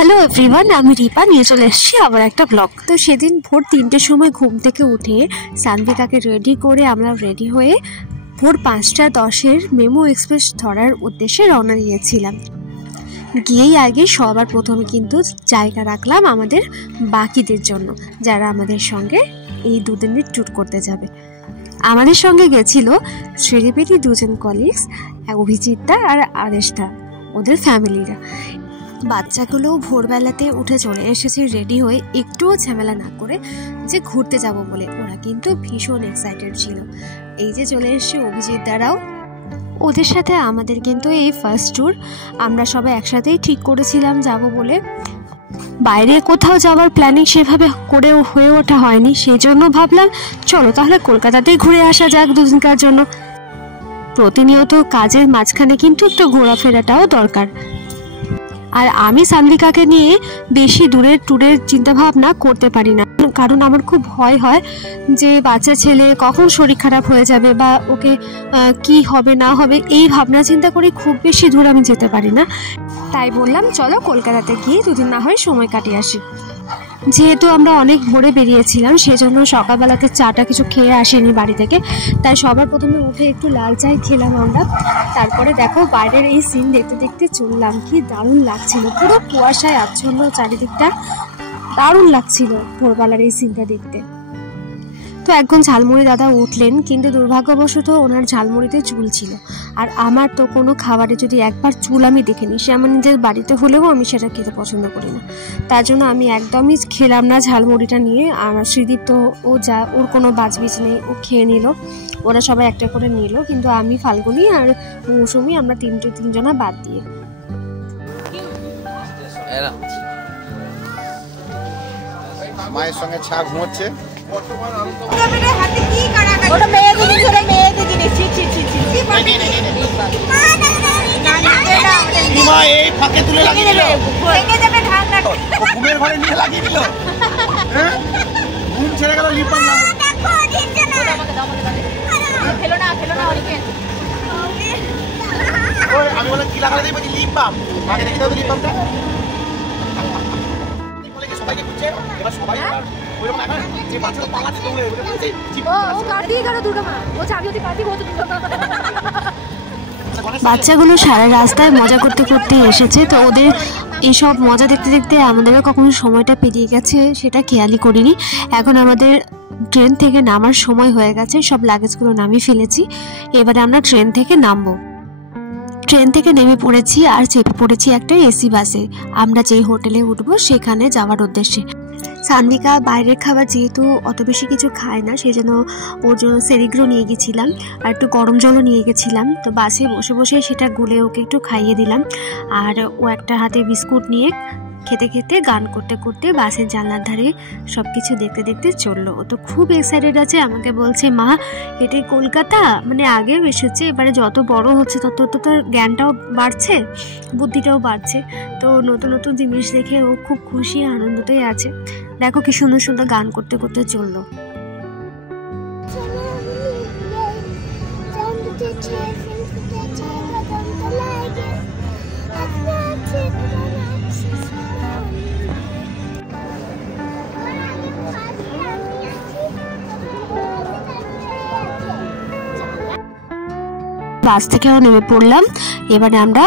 Hello everyone, আমি রিপা নিয়ে চলে এসেছি আবার একটা ব্লগ। তো সেদিন ভোর 3টের সময় ঘুম থেকে উঠে সানভিকাকে রেডি করে আমরা রেডি হয়ে ভোর 5:10 মেমো এক্সপ্রেস ধরার উদ্দেশ্যে রওনা দিয়েছিলাম। গিয়েই আগে সবার প্রথমে কিন্তু জায়গা রাখলাম আমাদের বাকিদের জন্য, যারা আমাদের সঙ্গে এই দুদিনের ট্যুর করতে যাবে। আমাদের সঙ্গে গেছিল শ্রীদেবীর দুজন কলিগস, অভিজিৎদা আর আদেশদা, ওদের ফ্যামিলিরা। বাচ্চাগুলো ভোরবেলাতে উঠে চলে এসেছে রেডি হয়ে, একটুও ঝামেলা না করে যে ঘুরতে যাব বলে। ওরা কিন্তু ভীষণ এক্সাইটেড ছিল। এই যে চলে এসেছে অভিজিৎ দ্বারাও, ওদের সাথে আমাদের কিন্তু এই ফার্স্ট ট্যুর। আমরা সবাই একসাথেই ঠিক করেছিলাম যাব বলে। বাইরে কোথাও যাওয়ার প্ল্যানিং সেভাবে করে হয়ে ওঠা হয়নি, সেই জন্য ভাবলাম চলো তাহলে কলকাতাতেই ঘুরে আসা যাক দুদিনকার জন্য। প্রতিনিয়ত কাজের মাঝখানে কিন্তু একটু ঘোরাফেরাটাও দরকার। আর আমি সানভিকাকে নিয়ে বেশি দূরের ট্যুরের চিন্তাভাবনা করতে পারি না, কারণ আমার খুব ভয় হয় যে বাচ্চা ছেলে কখন শরীর খারাপ হয়ে যাবে বা ওকে কি হবে না হবে, এই ভাবনা চিন্তা করে খুব বেশি দূর আমি যেতে পারি না। তাই বললাম চলো কলকাতাতে গিয়ে দুদিন না হয় সময় কাটিয়ে আসি। যেহেতু আমরা অনেক ভোরে বেরিয়েছিলাম, সেজন্য সকালবেলাতে চাটা কিছু খেয়ে আসিনি বাড়ি থেকে, তাই সবার প্রথমে উঠে একটু লাল চাই খেলাম আমরা। তারপরে দেখো বাইরের এই সিন দেখতে দেখতে চললাম, কি দারুণ লাগছিল, পুরো কুয়াশায় আচ্ছন্ন চারিদিকটা, দারুণ লাগছিল ভোরবেলার এই সিনটা দেখতে। তো একজন ঝালমুড়ি দাদা উঠলেন, কিন্তু দুর্ভাগ্যবশত ওনার ঝালমুড়িতে চুল ছিল। আর আমার তো কোনো খাবারে যদি একবার চুল আমি দেখিনি, সে আমার নিজের বাড়িতে হলেও আমি সেটা খেতে পছন্দ করি না। তার জন্য আমি একদমই খেলাম না ঝালমুড়িটা নিয়ে। আমার শ্রীদীপ তো ওর কোনো বাজবিজ নেই, ও খেয়ে নিল, ওরা সবাই একটা করে নিল, কিন্তু আমি, ফাল্গুনি আর মৌসুমি আমরা তিনজনা বাদ দিয়ে। মায়ের সঙ্গে ছা ঘুমোচ্ছে। আমি বলে কি লাগালে দেখবো লিপ বাম, মাকে দেখে দাও লিপ বামটা। সবাইকে খুঁজছে, এবার সবাই বাচ্চাগুলো সারা রাস্তায় মজা করতে করতে এসেছে, তো ওদের এইসব মজা দেখতে দেখতে আমাদেরও কখনো সময়টা পেরিয়ে গেছে সেটা খেয়ালই করিনি। এখন আমাদের ট্রেন থেকে নামার সময় হয়ে গেছে, সব লাগেজগুলো নামিয়ে ফেলেছি। এবারে আমরা ট্রেন থেকে নামবো। ট্রেন থেকে নেমে পড়েছি আর চেপে পড়েছি একটা এসি বাসে, আমরা যেই হোটেলে উঠবো সেখানে যাওয়ার উদ্দেশ্যে। সানভিকা বাইরের খাবার যেহেতু অত বেশি কিছু খায় না, সেই জন্য ওর জন্য সেরিগ্রো নিয়ে গেছিলাম আর একটু গরম জলও নিয়ে গেছিলাম। তো বাসে বসে বসে সেটা গুলে ওকে একটু খাইয়ে দিলাম, আর ও একটা হাতে বিস্কুট নিয়ে খেতে খেতে গান করতে করতে বাসের জানলার ধারে সব কিছু দেখতে দেখতে চললো। ও তো খুব এক্সাইটেড আছে, আমাকে বলছে মা এটাই কলকাতা, মানে আগেও এসেছে, এবারে যত বড় হচ্ছে তত তো জ্ঞানটাও বাড়ছে, বুদ্ধিটাও বাড়ছে। তো নতুন নতুন জিনিস দেখে ও খুব খুশি আনন্দতেই আছে। দেখো কি সুন্দর সুন্দর গান করতে করতে চললো। বাস থেকেও নেমে পড়লাম। এবারে আমরা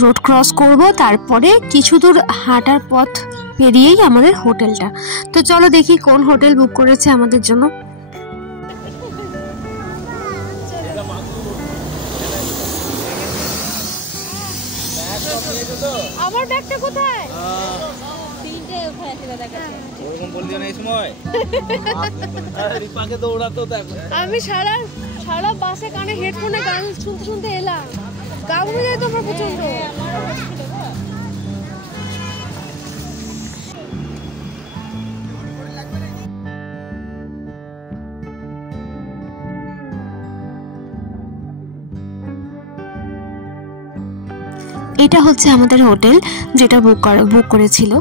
রোড ক্রস করব, তারপরে কিছু দূর হাঁটার পথ পেরিয়েই আমাদের হোটেলটা। তো চলো দেখি কোন হোটেল বুক করেছে আমাদের জন্য। আমার ব্যাগটা কোথায়? তিনটে ওখানে আছে দাদা কাছে। ওরকম বল দিও না এই সময়। আরে রিপাকে দৌড়াতো দেখো। আমি সারা বাসে কানে হেডফোনে গান শুনতে শুনতে এলাম। গা ঘুরে যায় তো আমার প্রচন্ড। এটা হচ্ছে আমাদের হোটেল, যেটা বুক করেছিল।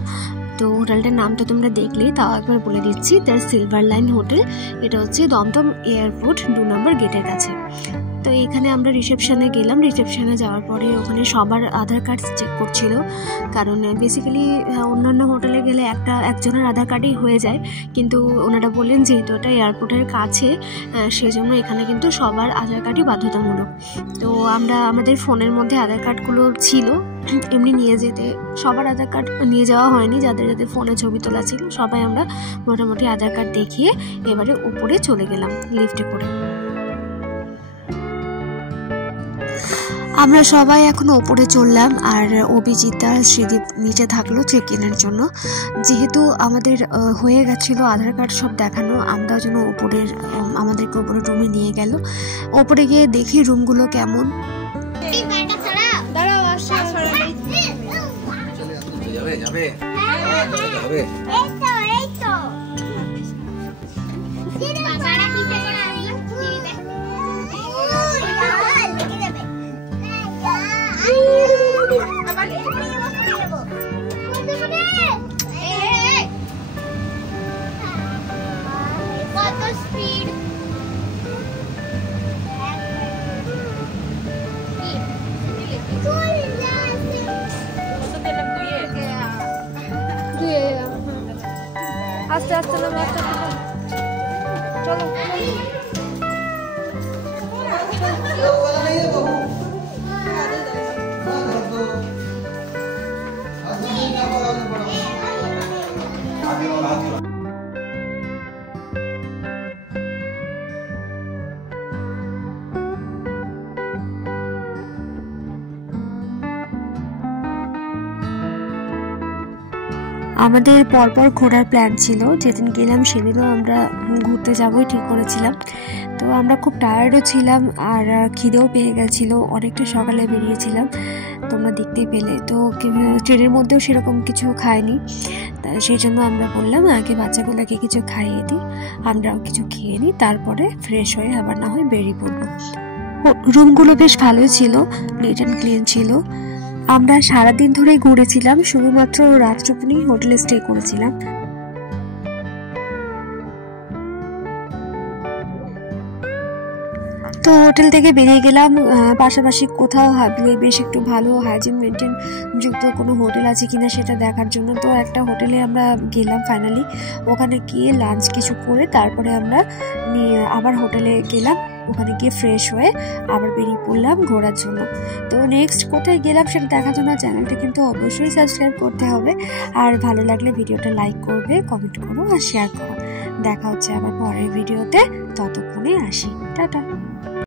তো হোটেলটার নামটা তোমরা দেখলে, তাও একবার বলে দিচ্ছি, দ্য সিলভার লাইন হোটেল। এটা হচ্ছে দমদম এয়ারপোর্ট 2 নম্বর গেটের কাছে। তো এখানে আমরা রিসেপশনে গেলাম। রিসেপশনে যাওয়ার পরে ওখানে সবার আধার কার্ড চেক করছিল, কারণ বেসিক্যালি অন্যান্য হোটেলে গেলে একজনের আধার কার্ডেই হয়ে যায়, কিন্তু ওনারা বললেন যেহেতু এটা এয়ারপোর্টের কাছে সেই জন্য এখানে কিন্তু সবার আধার কার্ডই বাধ্যতামূলক। তো আমরা আমাদের ফোনের মধ্যে আধার কার্ডগুলো ছিল, এমনি নিয়ে যেতে সবার আধার কার্ড নিয়ে যাওয়া হয়নি, যাদের যাদের ফোনে ছবি তোলা ছিল সবাই আমরা মোটামুটি আধার কার্ড দেখিয়ে এবারে উপরে চলে গেলাম লিফটে করে। আমরা সবাই এখন ওপরে চললাম, আর অভিজিৎদা শ্রীদীপ নিচে থাকলো চেক ইনের জন্য। যেহেতু আমাদের হয়ে গেছিলো আধার কার্ড সব দেখানো, আমরা যেন আমাদেরকে উপরের রুমে নিয়ে গেল। ওপরে গিয়ে দেখি রুমগুলো কেমন। আস্তে আস্তে নামো, আস্তে আস্তে চলো। আমাদের পরপর ঘোরার প্ল্যান ছিল, যেদিন গেলাম সেদিনও আমরা ঘুরতে যাবোই ঠিক করেছিলাম। তো আমরা খুব টায়ার্ডও ছিলাম আর খিদেও পেয়ে গেছিলো, অনেকটা সকালে বেরিয়েছিলাম, তোমরা দেখতেই পেলে। তো ট্রেনের মধ্যেও সেরকম কিছু খাইনি, সেই জন্য আমরা বললাম আগে বাচ্চাগুলোকে কিছু খাইয়ে দিই, আমরাও কিছু খেয়ে নিই, তারপরে ফ্রেশ হয়ে আবার না হয় বেরিয়ে পড়বো। রুমগুলো বেশ ভালোই ছিল, নিট অ্যান্ড ক্লিন ছিল। আমরা সারাদিন ধরে ঘুরেছিলাম, শুধুমাত্র রাতটুকুনি হোটেলে স্টে করেছিলাম। তো হোটেল থেকে বেরিয়ে গেলাম, পাশাপাশি কোথাও বেশ একটু ভালো হাইজিন মেনটেন যুক্ত কোনো হোটেল আছে কিনা সেটা দেখার জন্য। তো একটা হোটেলে আমরা গেলাম ফাইনালি, ওখানে গিয়ে লাঞ্চ কিছু করে তারপরে আমরা আবার হোটেলে গেলাম, ওখানে গিয়ে ফ্রেশ হয়ে আবার বেরিয়ে পড়লাম ঘোরার জন্য। তো নেক্সট কোথায় গেলাম সেটা দেখার জন্য চ্যানেলটা কিন্তু অবশ্যই সাবস্ক্রাইব করতে হবে, আর ভালো লাগলে ভিডিওটা লাইক করবে, কমেন্ট করো আর শেয়ার করো। দেখা হচ্ছে আবার পরের ভিডিওতে, ততক্ষণে আসি, টাটা।